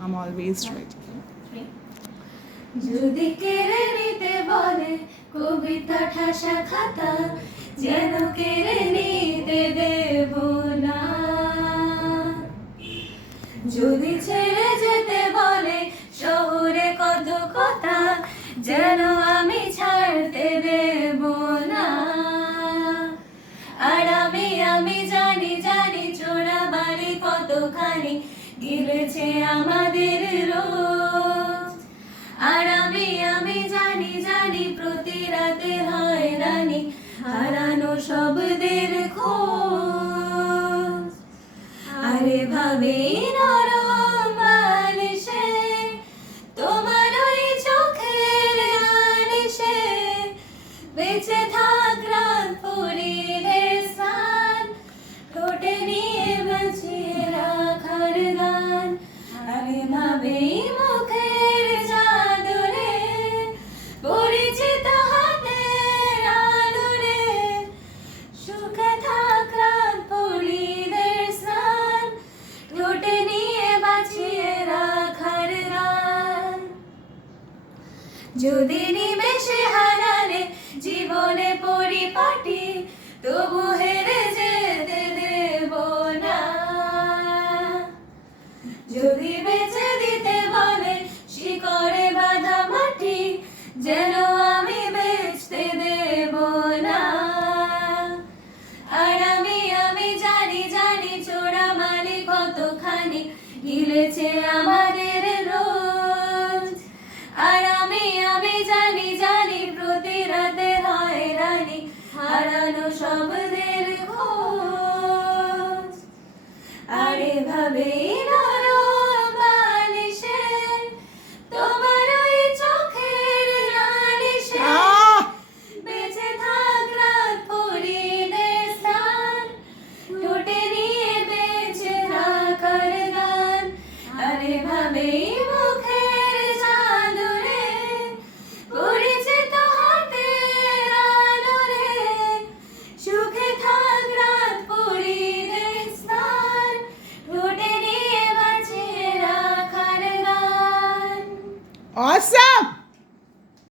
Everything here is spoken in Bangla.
I'm always ready. যদি কেড়ে নিতে বলে কবিতা ঠাসা খাতা, যেন কেড়ে নিতে দেব না। যদি ছেড়ে যেতে বলে শহরে কত কথা, যেন আমি ছাড়তে দেব না। আর আমি জানি জানি চোরা বাড়ি কতখানি গিলেছে আমাদের রোজ। আর আমি জানি জানি প্রতি রাতে হয়রানি, হারানো শব্দের খোঁজ। আরে ভাবে নরম বালিশে তোমার ওই চোখের নালিশে, বেঁচে থাক রাত পরিদের স্নান, ঠোঁটে নিয়ে বাঁচিয়ে রাখার গান। আরে ভাবে মুখের চাদরে পরিচিত হাতের আদরে, সুখে থাক রাত পরিদের স্নান, ঠোঁটে নিয়ে বাঁচিয়ে রাখার গান। যদি নিমেষে হারালে জীবনে পরিপাটি, তবু হেরে যেতে দেব না। যদি বেঁচে দিতে বলে শিকড়ে বাঁধা মাটি, যেন আমি বেচতে দেব না। আর আমি জানি জানি চোরা মালি কতখানি গিলেছে